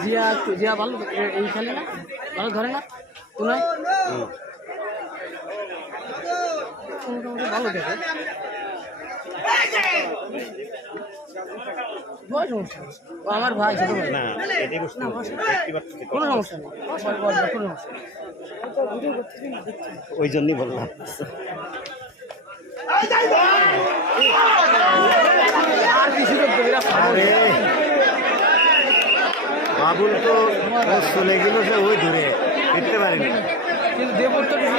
জিয়া জিয়া ভালো এই খেলে না? ভালো ধরে না? কোনায় ভালো দেখে আমার ভাই ছোট কোনো সমস্যা নেই। কোনো সমস্যা ওই জন্যই বললাম। আর কিছু করতে বাবুল তো চলে গেল সে ওই ধরে ফিরতে পারেনি। কিন্তু দেবর তো কিছু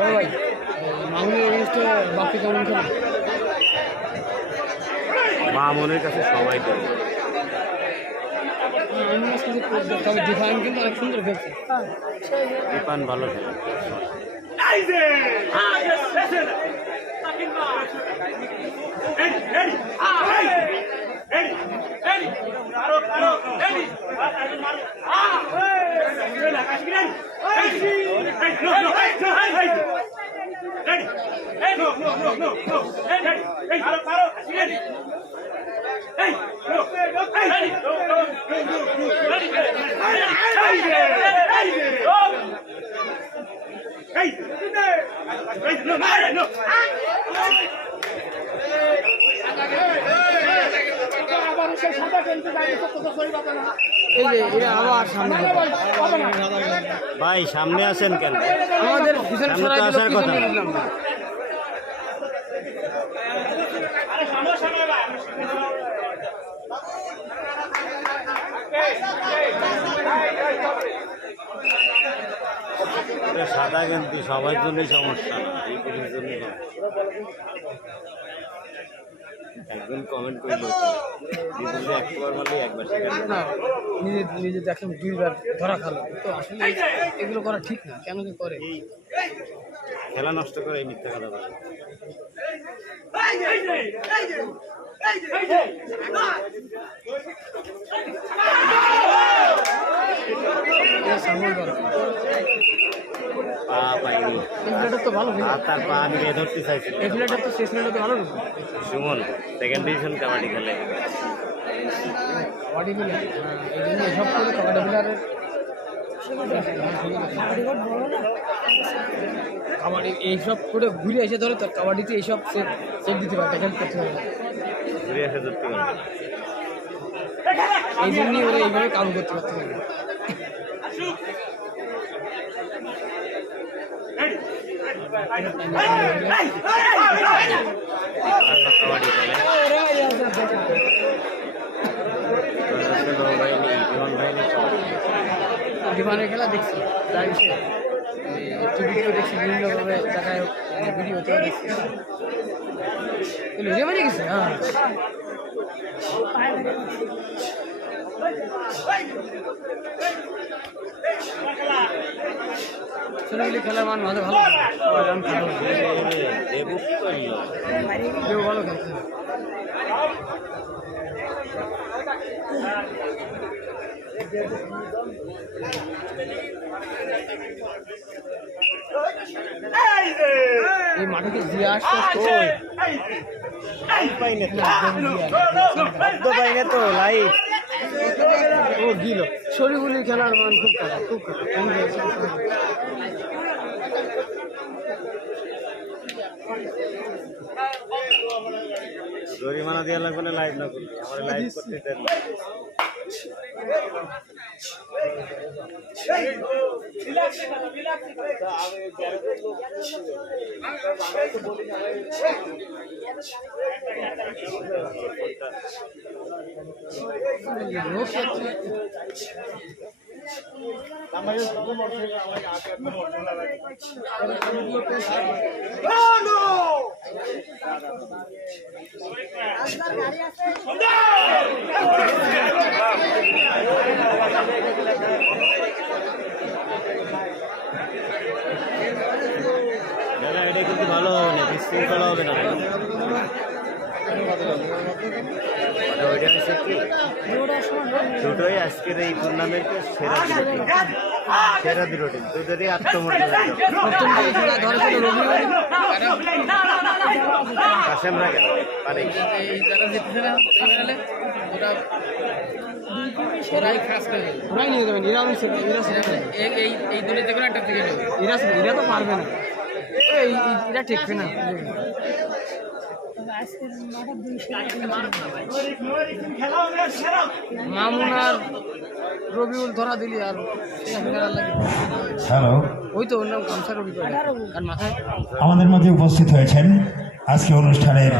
ভাই মামুনের এগেনস্টে বাপি কেমন খেলে। সবাই করে দেখতে ডিফাইন কিন্তু অনেক সুন্দর খেলছে ভালো খেলে এই যে এরা আবার সামনে ভাই সামনে আছেন কেন আমাদের আসার কথা। সাদা কিন্তু সবার জন্যই সমস্যা এই সমস্যা। একজন কমেন্ট করল জীবনে একবার মানে একবার না নিজে নিজে দেখলাম দুইবার ধরা খালো তো আসলে এগুলো করা ঠিক না কেন কি করে এই খেলা নষ্ট করে এই মিথ্যা কথা বলে এটা সামল করা পা পাইনি তো ভালো খেলে আর তার পা আমি গিয়ে ধরতে চাইছিল এই তো শেষ মিনিটে ভালো সুমন সেকেন্ড ডিভিশন কাবাডি খেলে। কাবাডি প্লেয়ার এই জন্য এসব করে কাবাডি প্লেয়ারের কাবাডি এইসব করে ঘুরে এসে ধরে তো কাবাডিতে এইসব সেট সেট দিতে পারে ট্যাকেল করতে পারে। ঘুরে এসে ধরতে পারবে এই জন্যই ওরা এইভাবে কাম করতে পারতে বিমানের খেলা দেখছি সে টিভিতেও দেখছি বিভিন্নভাবে জায়গায় ভিডিওতেও দেখছি। রেমে মানে গেছে হ্যাঁ। মান ভালো রান খেলা দেবুক করল কেউ ভালো খেলছে এই মাঠে কি জিয়া তো একদম ও, গিল। শরীফুলের খেলার মান খুব খারাপ খুব খারাপ। জরিমানা দেওয়া লাগবে লাইভ না করলে আমার লাইভ করতে দেন না। লোক আছে। দাদা এটা কিন্তু ভালো না হবে না মানে ওইটা হচ্ছে কি দুটোই আজকের এই টুর্নামেন্টের সেরা দুটো। সেরা দুটো টিম। তোদেরই আত্মমর্যাদা। কেন পারে এই যারা জিতছে না ওরা ওরাই খাস করে ওরাই নিয়ে যাবেন এরা অনেক ছেলে এরা ছেলে এই দুটো থেকে একটা থেকে নেবে। এরা এরা তো পারবে না। এরা ঠেকবে না। মামুন আর রবিউল ধরা দিলি আর হ্যালো। ওই তো ওর নাম গামছা রবি আর মাথায়? আমাদের মধ্যে উপস্থিত হয়েছেন আজকে অনুষ্ঠানের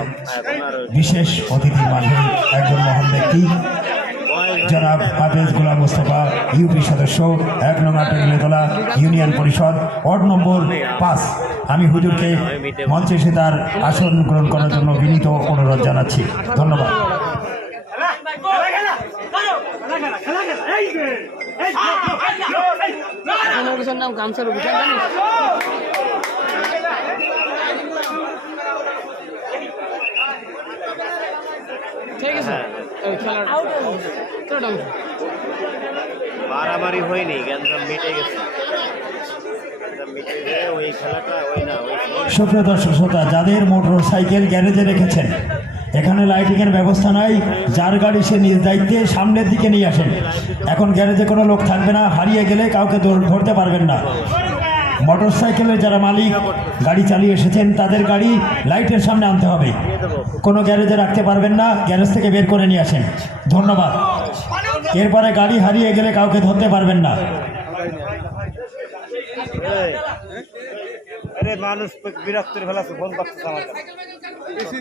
বিশেষ অতিথি মাঝে একজন মহান ব্যক্তি। জনাব হাফেজ গোলাম মোস্তফা ইউপি সদস্য এক নং আটগিলেতলা ইউনিয়ন পরিষদ ওয়ার্ড নম্বর পাঁচ আমি হুজুরকে মঞ্চে এসে তার আসন গ্রহণ করার জন্য বিনীত অনুরোধ জানাচ্ছি ধন্যবাদ নাম রবি কেন জানিস ঠিক আছে। খেলার মারামারি হয়নি গ্যাঞ্জাম মিটে গেছে। গ্যাঞ্জাম মিটে গিয়ে ওই খেলাটা ওই না ওই সুপ্রিয় দর্শক শ্রোতা যাদের মোটর সাইকেল গ্যারেজে রেখেছেন এখানে লাইটিংয়ের ব্যবস্থা নাই যার গাড়ি সে নিজ দায়িত্বে সামনের দিকে নিয়ে আসেন। এখন গ্যারেজে কোনো লোক থাকবে না হারিয়ে গেলে কাউকে ধর- ধরতে পারবেন না। মোটর সাইকেলের যারা মালিক গাড়ি চালিয়ে এসেছেন তাদের গাড়ি লাইটের সামনে আনতে হবে। কোনো গ্যারেজে রাখতে পারবেন না গ্যারেজ থেকে বের করে নিয়ে আসেন। ধন্যবাদ। এরপরে গাড়ি হারিয়ে গেলে কাউকে ধরতে পারবেন না। আরে মানুষ ফোন আমার। কাছে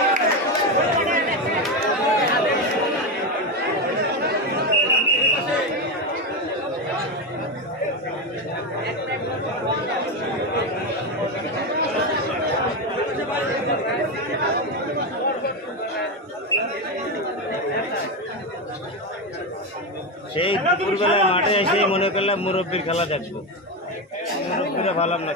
সেই দুপুরবেলা মাঠে এসে মনে করলাম মুরব্বীর খেলা দেখব। মুরব্বীরা ভালাম না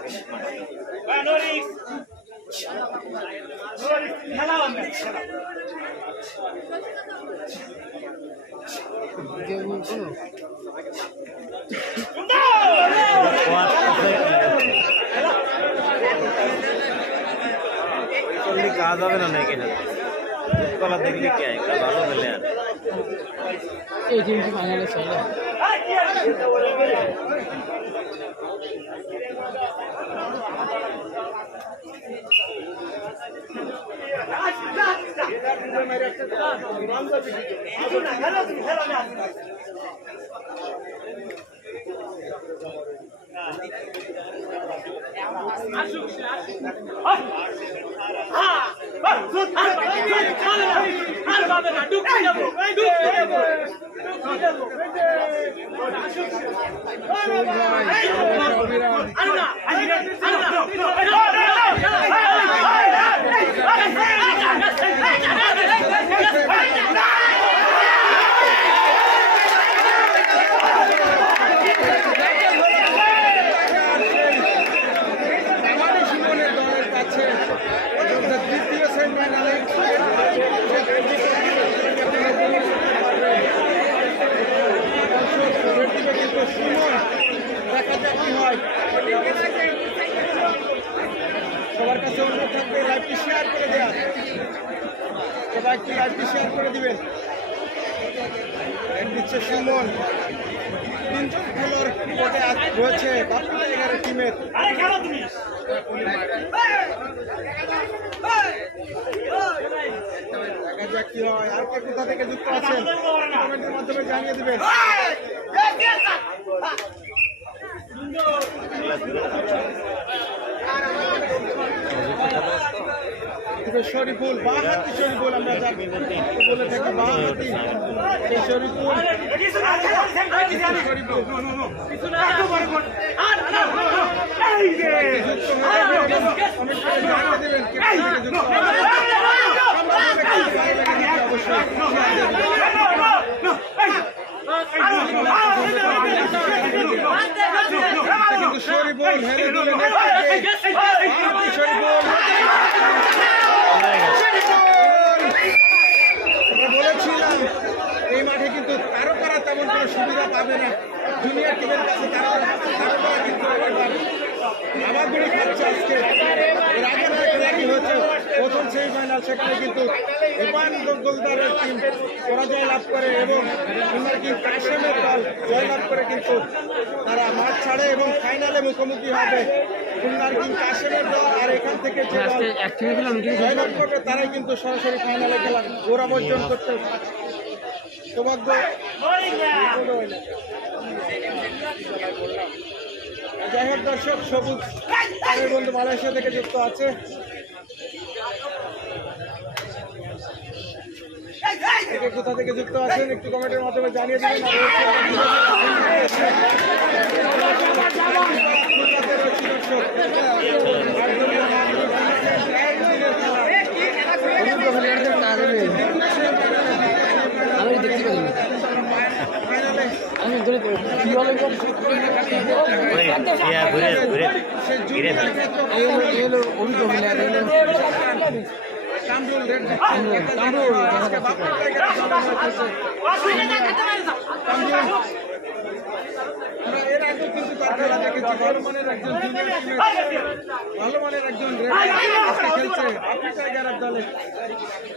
কাজ হবে না নাকি? না কলা দেখলে কি হয়? ভালো খেলে আর। এই টিমটি ফাইনালে চলে Hey! সবার কাছে অনুরোধ থাকবে লাইভটি শেয়ার করে দেওয়া সবাই একটি লাইভটি শেয়ার করে দিবেন দিচ্ছে সুমন তিনজন খেলোয়াড় কোর্টে রয়েছে বাপুল এগারো টিমের দেখা যাক কি হয় আর কে কোথা থেকে যুক্ত আছেন কমেন্টের মাধ্যমে জানিয়ে দিবেন শরীফুল বাহাতি শরীফুল আমরা যাকে বলে থাকি বাহাতি সেই শরীফুল শরীফুল কিন্তু শরীফুল আমরা বলেছিলাম এই মাঠে কিন্তু তারকারা তেমন কোনো সুবিধা পাবে না। জুনিয়র টিমের কাছে তারকারা কিন্তু হামাগুড়ি খাচ্ছে আজকে। এর আগের যে খেলাটি হয়েছে প্রথম সেমিফাইনাল সেখানে কিন্তু ইমান গোলদারের টিম পরাজয় লাভ করে এবং কিং কাশেমের দল জয়লাভ করে কিন্তু তারা মাঠ ছাড়ে এবং ফাইনালে মুখোমুখি হবে খুলনার কিং কাশেমের দল। আর এখান থেকে যে জয়লাভ করবে তারাই কিন্তু সরাসরি ফাইনালে খেলা গৌরব অর্জন করতে সৌভাগ্য। যাই হোক দর্শক সবুজ আমার বন্ধু মালয়েশিয়া থেকে যুক্ত আছে কোথা থেকে যুক্ত আছেন একটু কমেন্টের মাধ্যমে জানিয়ে দেবেন দর্শক। অভিজ্ঞ প্লেয়ারদের কাজ হবে আমি দেখতে পাইনি ফাইনালে আমি ধরে কি বলে ঘুরে ঘুরে ঘুরে সে জুনিয়র এই হলো এই হলো অভিজ্ঞ প্লেয়ার এই হলো কামরুল রেড কামরুল ভালো মানের একজন খেলছে বাপুর দলে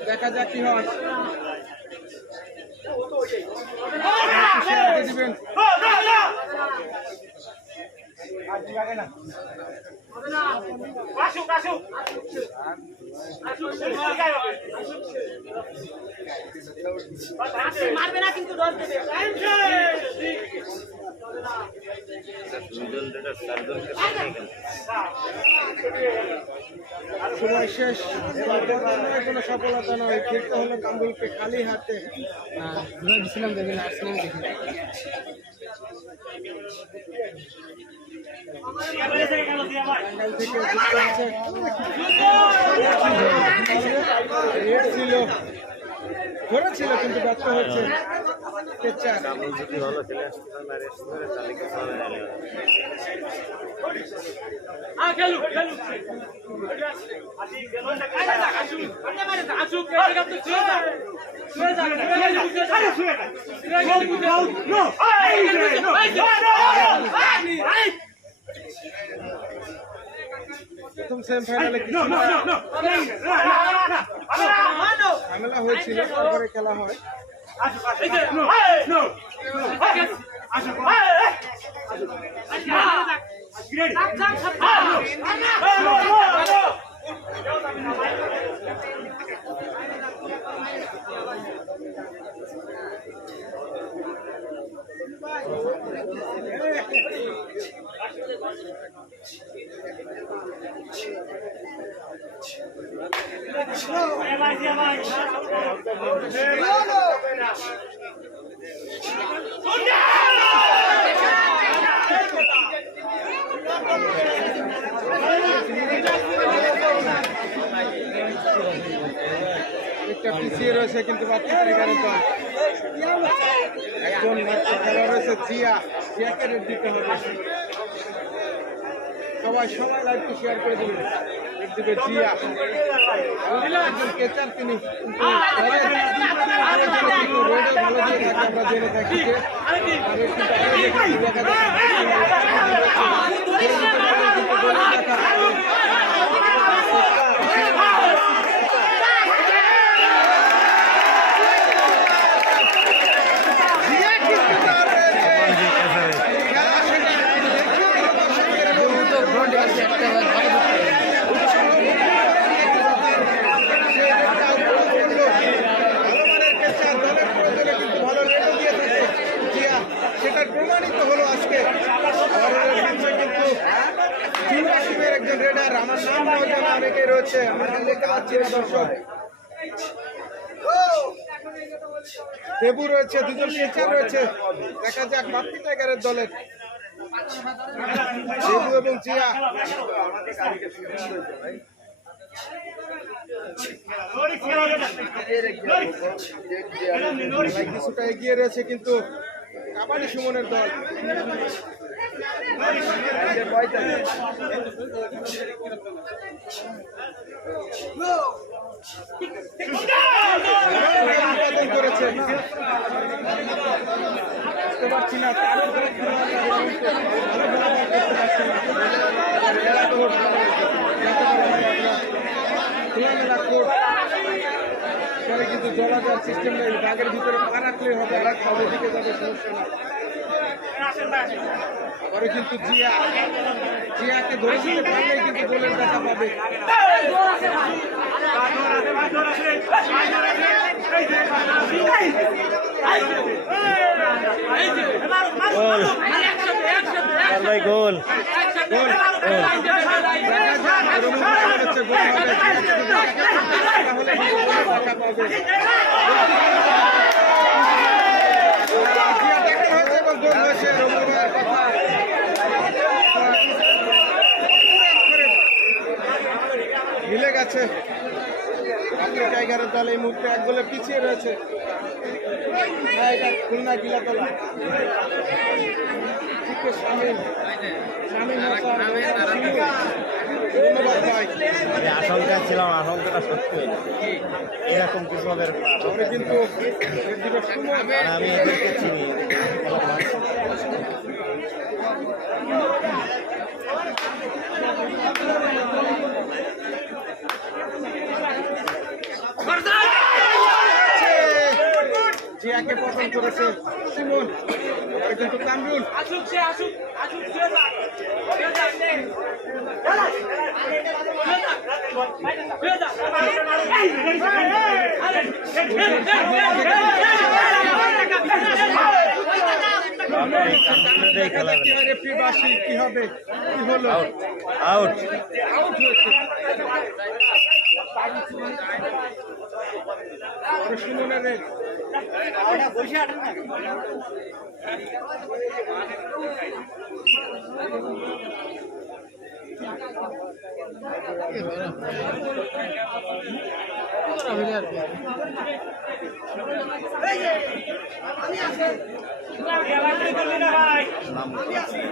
দেখা যাক কি হয় মারবে না কিন্তু দশ দেবে দুজন দুটো এখানে সময় শেষ। বর্তমানে কোনো সফলতা নয় ফিরতে হলো কামরুলকে খালি হাতে দিছিলাম আসলাম দেখি। থেকে ছিল। ধরেছিল কিন্তু ব্যর্থ না প্রথম সেমিফাইনালে ঝামেলা হয়েছিল তারপরে খেলা হয়। একটা পিছিয়ে রয়েছে কিন্তু একজন বাচ্চা খেলা রয়েছে জিয়া। জিয়াকে দিতে হবে। সবাই সবাই লাইভটি শেয়ার করে দিবেন। একদিকে জিয়া একজন তিনি ভালো দিয়ে থাকে আমরা জেনে থাকি দেখা জিয়া কিন্তু তার রয়েছে খেলা সেটা দেখিয়ে দিল দর্শকের এবং তো ফ্রন্ট আছে একটা ভালো সেটা প্রমাণিত হলো আজকে কিন্তু একজন রেডার আমার নাম নজনা দেখতে পাচ্ছি না দর্শক দেবু রয়েছে দুজন পেচার রয়েছে। দেখা যাক বাপ্পি টাইগারের দলের দেবু এবং জিয়া। কিছুটা এগিয়ে রয়েছে কিন্তু কাবাডি সুমনের দল। করেছে পারছি না কিন্তু জলা সিস্টেম নেই দাগের ভিতরে পা রাখলেই হবে ওদিকে যাবে সমস্যা না। আবারও কিন্তু জিয়া জিয়াকে ধরে দিতে পারলেই কিন্তু গোলের দেখা পাবে গোল গোল গোল দেখা যাক রুমন ভাই হচ্ছে গোল হবে তাহলে দেখা পাবে জিয়া ট্যাকল হয়েছে এবং গোল হয়েছে রুমন ভাইয়ের কথা গেছে টাইগারের দল এই মুহূর্তে এক গোলে পিছিয়ে রয়েছে। হ্যাঁ খুলনা ধন্যবাদ ভাই। আশঙ্কা ছিলাম আশঙ্কাটা সত্যি এরকম কিছু ওদের কিন্তু আর আমি এদেরকে চিনি। জিয়াকে পছন্দ করেছে সুমন কিন্তু কামরুল আসুক সে আসুক আসুক ফিরে যা ফিরে যা ফিরে যা কামড়ুলেরই খেলা কি বাসি কি হবে কি হলো আউট আউট হয়েছে এবারে সুমনের রেড ঘৃণা বুঝুন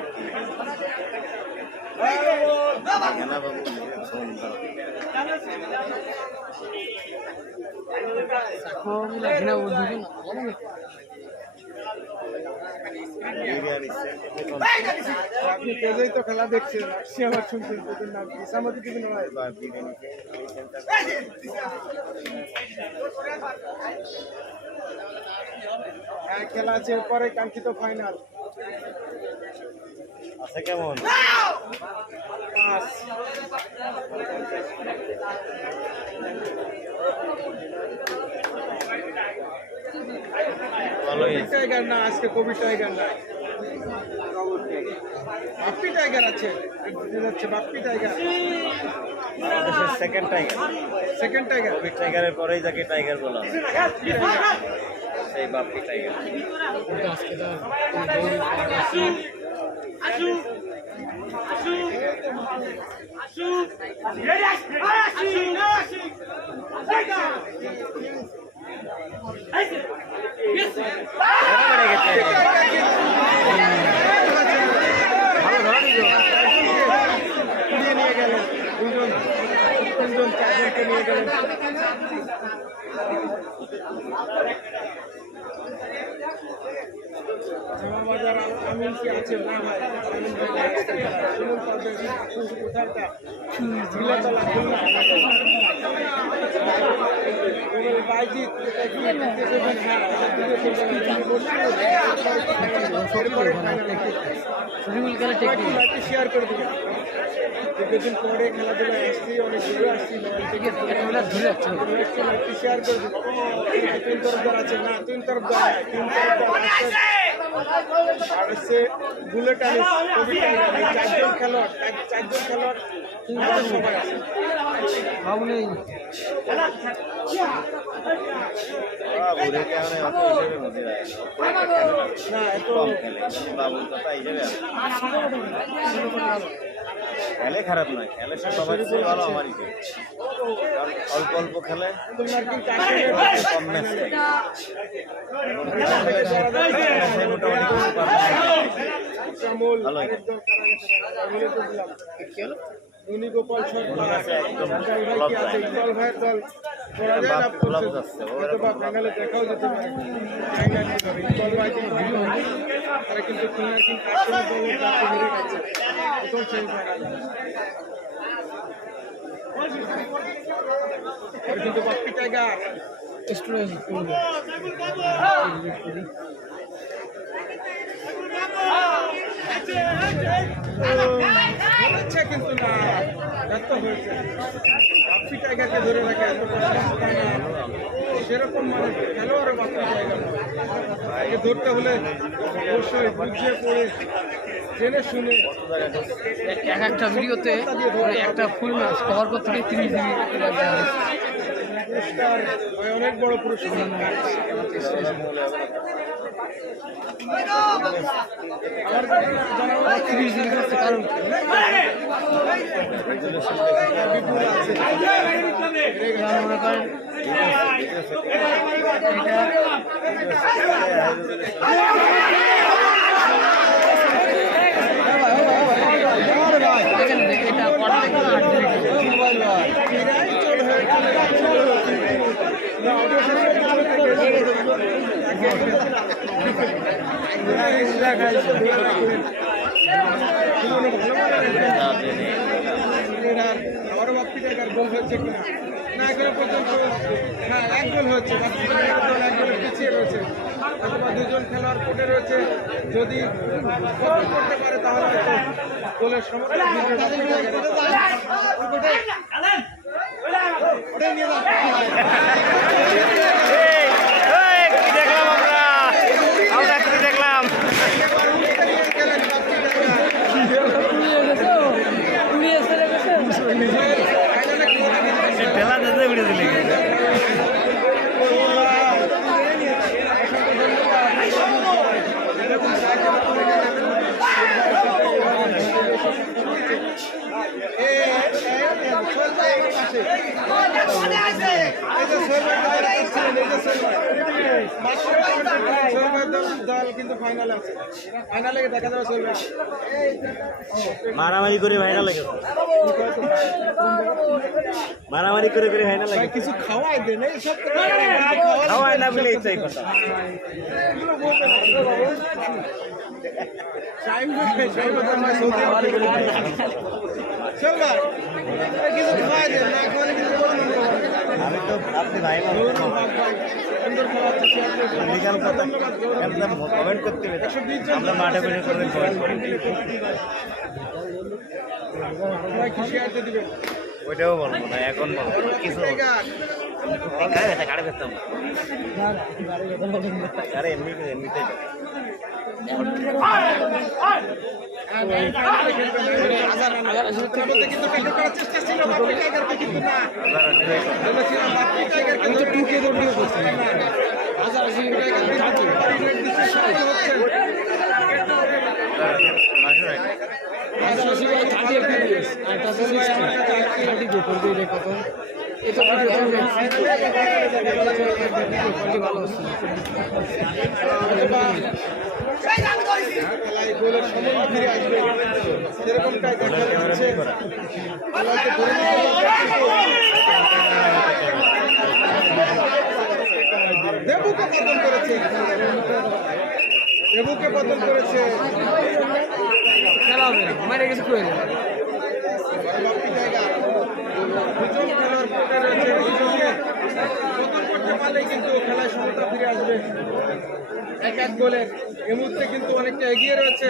আপনি পেজেই তো খেলা দেখছেন সে আবার শুনছেন তোদের নাম কি সামাজিক কিছু নয় হ্যাঁ খেলা আছে, পরে কাঙ্ক্ষিত ফাইনাল আছে কেমন? কবি টাইগার না আজকে কবি টাইগার না বাপ্পি টাইগার আছে। বুঝতে যাচ্ছে বাপ্পি টাইগার। বাংলাদেশের second tiger second tiger Kabir টাইগারের পরেই যাকে টাইগার বলা হয়। সেই বাপ্পি টাইগার। নিয়ে গেলেন হ্যাঁ শেয়ার করে দেবেন দীর্ঘদিন পরে খেলাধুলায় আসছি অনেক দূরে আসছি শেয়ার করে দেবেন তিন তরফদার আছে না তিন তরফদার নাই, তিন তরফদার আছে আর হচ্ছে বুলেট টাইগার এই চারজন খেলোয়াড় চারজন খেলোয়াড় সবাই আছে। না এত বাবুর কথা হিসেবে খেলে খারাপ নয় খেলে সে সবার চেয়ে ভালো আমারই কারণ অল্প অল্প খেলে কম ম্যাচ মোটামুটি ধনী গোপাল ইকবাল ভাইয়ের দল করা যায় না দেখাও যেতে পারে। ফাইনালে ধরে ইকবাল ভাই কিন্তু ভিডিও হবে তারা কিন্তু খুলনার কিন্তু আসলে দলের কাছে হেরে গেছে প্রথম সেমিফাইনালে কিন্তু বাপ্পি টাইগার স্টুডেন্ট করবে হচ্ছে কিন্তু না ব্যর্থ হয়েছে। বাপ্পি টাইগারকে ধরে রাখে এত কষ্ট সেরকম মানে খেলোয়াড়ও বাপ্পি টাইগার। তাকে ধরতে হলে অবশ্যই বুঝিয়ে পড়ে জেনে শুনে। এক একটা ভিডিওতে মানে একটা ফুল ম্যাচ কভার করতে গিয়ে তিরিশ দিন পুরস্কার অনেক বড় পুরস্কার। আমার জানা আবারও টাইগার গোল হচ্ছে কিনা না এখনও হ্যাঁ এক হচ্ছে বাপ্পি টাইগার দল এক পিছিয়ে রয়েছে অথবা দুজন খেলোয়াড় কোর্টে রয়েছে যদি গোল করতে পারে তাহলে হয়তো। ওটাই নিয়ে যাও। কি দেখলাম আমরা আমরা কি দেখলাম এবার উঠে নিয়ে গেলেন বাপ্পি টাইগার। ফাইনালে কি ওটা নিয়ে গেছে? ঠেলা দিতে ভিডিও দিলে দল কিন্তু ফাইনালে আছে ফাইনালে দেখা যাবে চলবে মারামারি করে ভাইরাল লাগে মারামারি করে করে ভাইরাল লাগে কিছু খাওয়াই দেন এই সব খাওয়ায় না বলে ইচ্ছাই কথা। টাইম টাইম আমরা সৌদি আরবে চল ভাই এই কিছু খাওয়াই দেন না খাওয়ালে কিছু বলবেন না আমি তো আপনি ভাই সুন্দর খাওয়াচ্ছে লিগাল কথা একদম কমেন্ট করতে হবে আমরা মাঠে বসে করবেন কমেন্ট করি। ওইটাও বলব না এখন বলব কিছু গাড়ি ব্যথা গাড়ি এমনি এমনিতেই ব্যথা। কিন্তু টাইগার করার চেষ্টা ছিল বাপ্পি টাইগারকে কিন্তু না আবার আসলে বলেছিলাম বাপ্পি টাইগারকে তো টুকে দৌড়িয়ে বলছি হাজার টাইগার কিন্তু সফল হচ্ছেন আসলে এটা ভালো হচ্ছে খেলায় গোলের সমতা ফিরে আসবে সেরকম টাইগার ক্যামেরা হচ্ছে ঠিক করা খেলাতে ধরে দেবুকে পতন করেছে। দেবুকে পতন করেছে। খেলা হবে না মারে গেছে আসবে। এক এক গোলের এই মুহূর্তে কিন্তু অনেকটা এগিয়ে রয়েছে।